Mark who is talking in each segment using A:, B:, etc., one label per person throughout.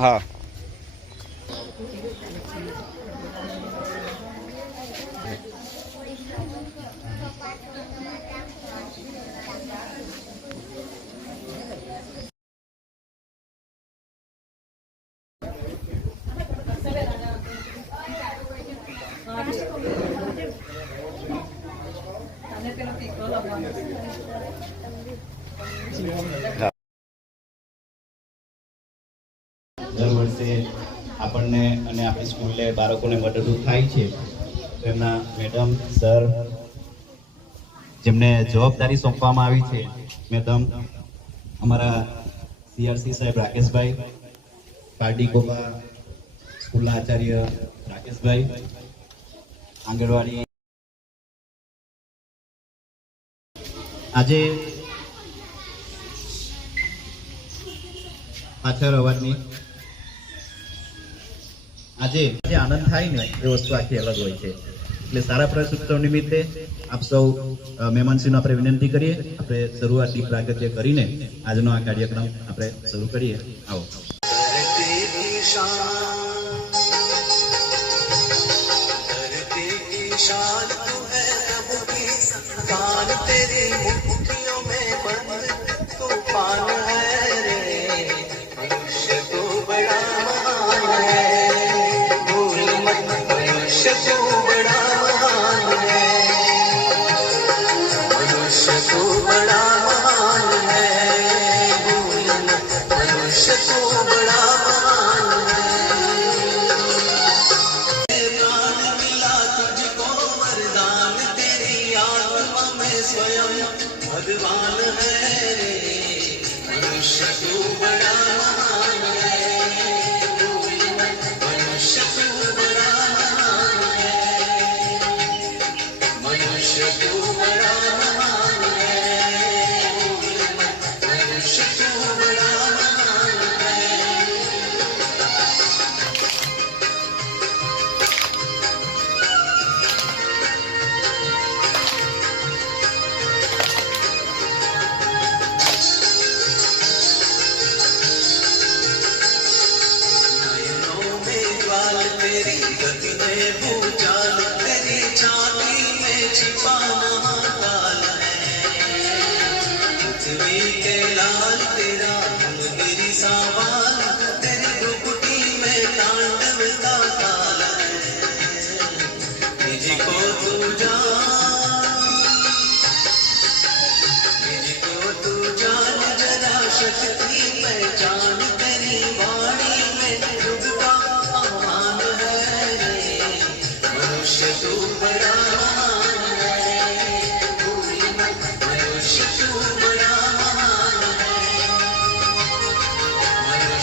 A: हा हा
B: દર વર્ષે આપણને અને આપણી સ્કૂલે બાળકોને મદદરૂપ થાય છે. એમના મેડમ, સર જેમને જવાબદારી સોંપવામાં આવી છે. મેડમ અમારા સીઆરસી સાહેબ રાકેશભાઈ પાર્ટી ગોવા સ્કૂલના આચાર્ય રાકેશભાઈ, આંગણવાડી આજે પાછળ અવાજની આજે જે આનંદ થાય ને, એ વસ્તુ આખી અલગ હોય છે. એટલે સારા પ્રસ ઉત્સવ નિમિત્તે આપ સૌ મહેમાનશ્રીનો આપણે વિનંતી કરીએ. આપણે શરૂઆતથી પ્રાગત્ય કરીને આજનો આ કાર્યક્રમ આપણે શરૂ કરીએ. આવો.
C: शान तू है प्रभु की संतान तेरी मुक्ति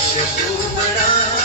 C: se cubrirán.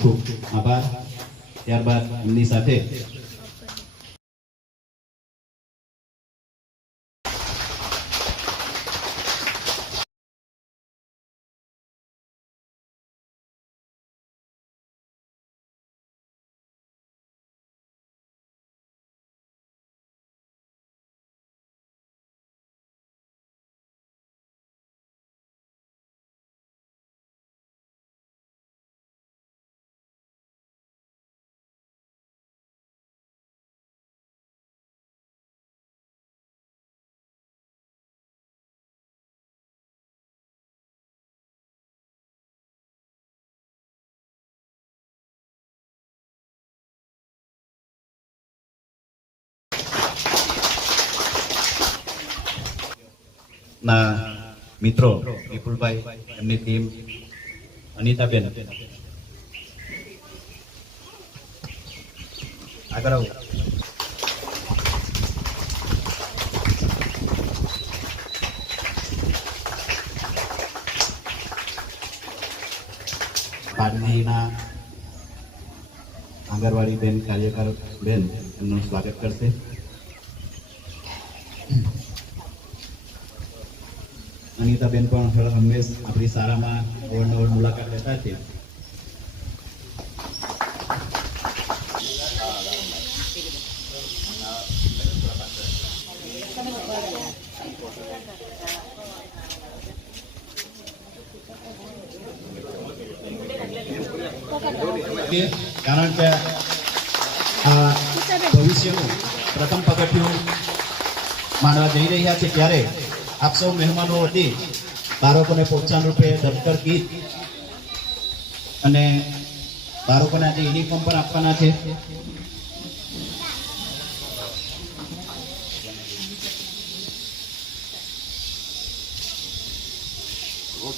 C: ખૂબ
B: ખૂબ આભાર. ત્યારબાદ એમની સાથે ના મિત્રો, વિપુલભાઈ, એમની ટીમ અનિતાબેન. આગળ આવો. પાટણીના આંગણવાડી બેન, કાર્યકર બેન, એમનું સ્વાગત કરશે. અનિતાબેન પણ હર હંમેશ આપણી શાળામાં અવારનવાર મુલાકાત લેતા છે કારણ કે આ ભવિષ્યનું પ્રથમ પગથિયું માનવા જઈ રહ્યા છે ત્યારે આપ સૌ મહેમાનો વતી બાળકોને પ્રોત્સાહન રૂપે દફતર ગીત અને બાળકોને આજે યુનિફોર્મ પણ આપવાના છે.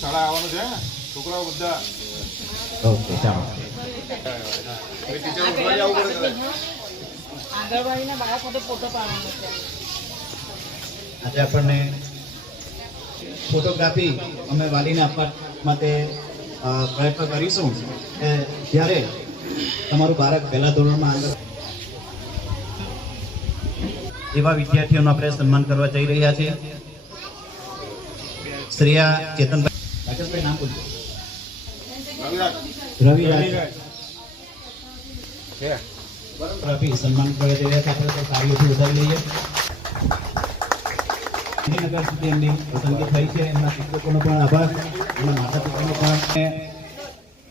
A: શાળા આવવાનું છે છોકરાઓ બધા.
B: ઓકે ચાલો.
A: ટીચર ઉઠવા જવું પડે
D: આંગણવાડીના બાળક માટે ફોટો પાડવાનો છે.
B: આજે આપણને ફોટોગ્રાફી અમે વાલીને આપવા માટે પ્રયત્ન કરીશું કે જ્યારે તમારું બાળક પહેલા ધોરણમાં આગળ એવા વિદ્યાર્થીઓનું આપણે સન્માન કરવા જઈ રહ્યા છીએ. શ્રેયા ચેતનભાઈ રાકેશભાઈ નામ બોલજો
A: રવિરાજ.
B: રવિરાજ. રવિ સન્માન કરવા જઈ રહ્યા છે. આપણે સારી કાર્યોથી વધારી લઈએ. ગાંધીનગર સુધી એમની પસંદગી થઈ છે. એમના શિક્ષકોનો પણ આભાર. એમના માતા પિતાનો પણ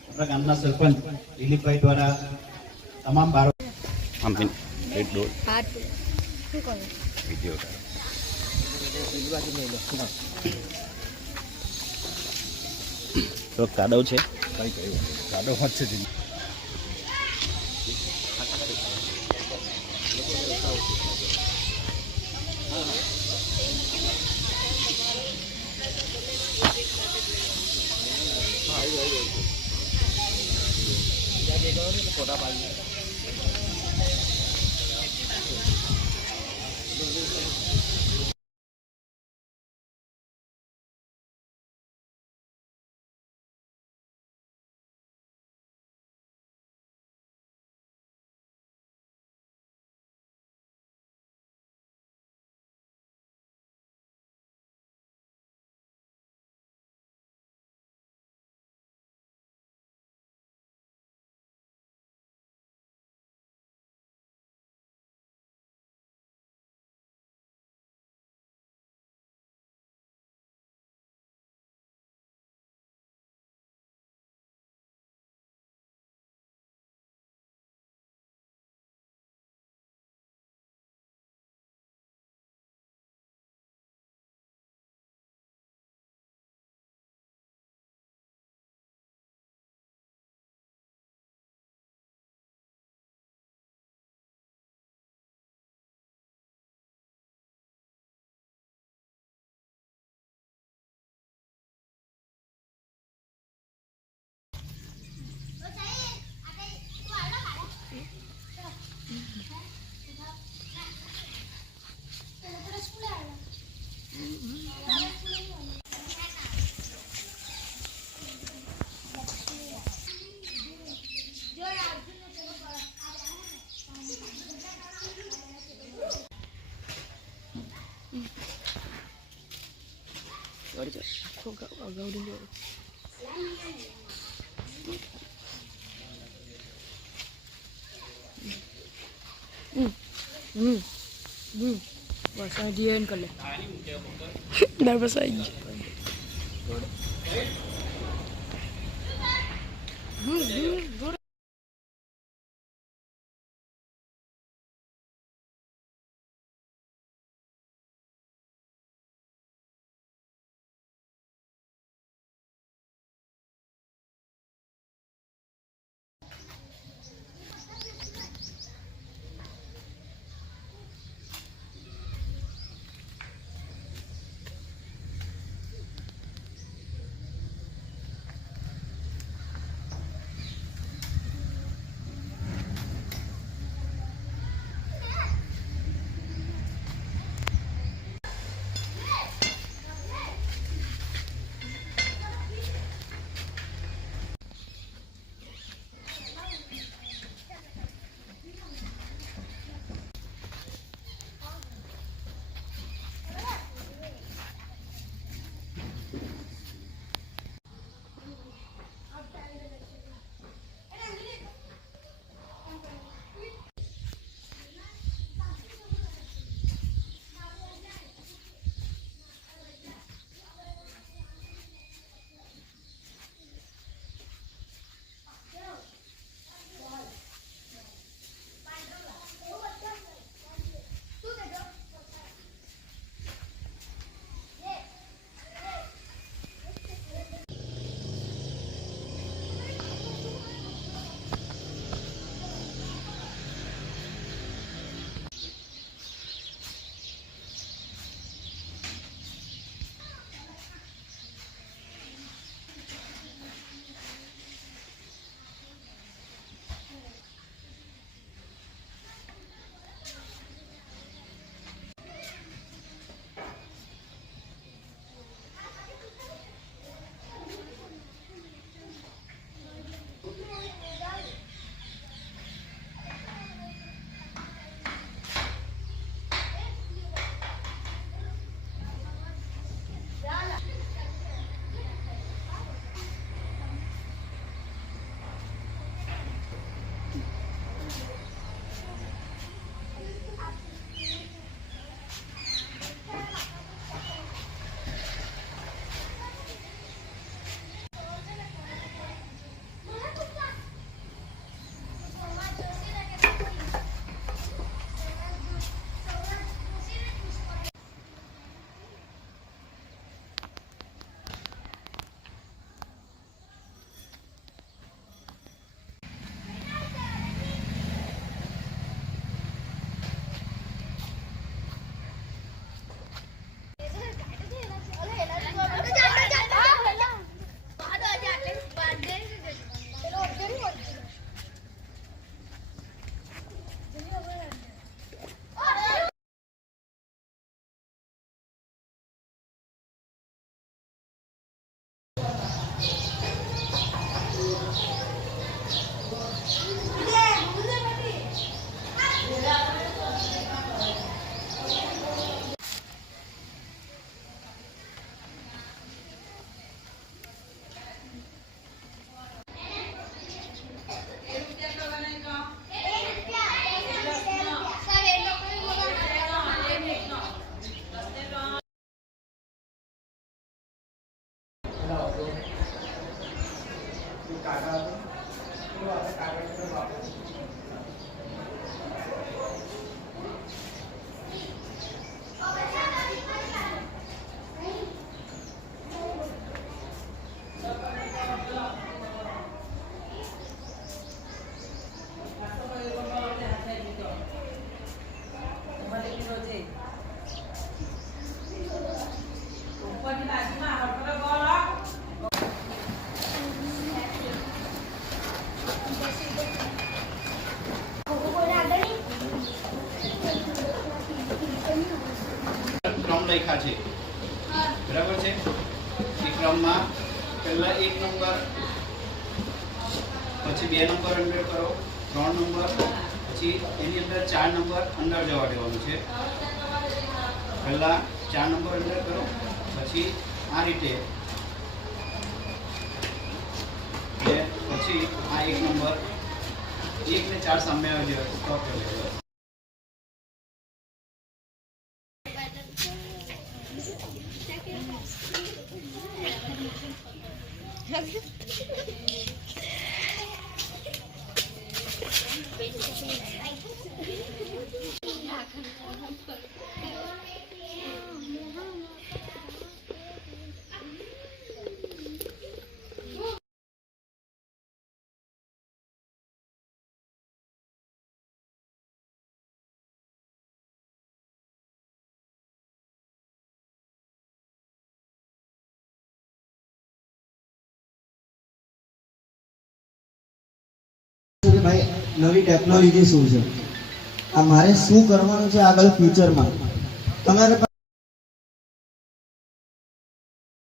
B: આપણા ગામના સરપંચ દિલીપભાઈ દ્વારા તમામ બાળકો
E: તો કાદવ છે?
A: મત છે पाइए
D: બસ અહીં ધ્યાન કરી લે દર બસ આવી ગયું
B: 干的，对吧？他干的，就是吧。લખ્યા છે. બરાબર છે? એ ક્રમમાં પહેલા એક નંબર, પછી બે નંબર અંદર કરો, ત્રણ નંબર, પછી એની અંદર ચાર નંબર અંદર જવા દેવાનું છે. પહેલા ચાર નંબર અંદર કરો, પછી આ રીતે. પછી આ એક નંબર એક ને ચાર સામે આવી જાય.
F: કે ભાઈ નવી ટેકનોલોજી શું છે? આ મારે શું કરવાનું છે આગળ ફ્યુચરમાં તમારે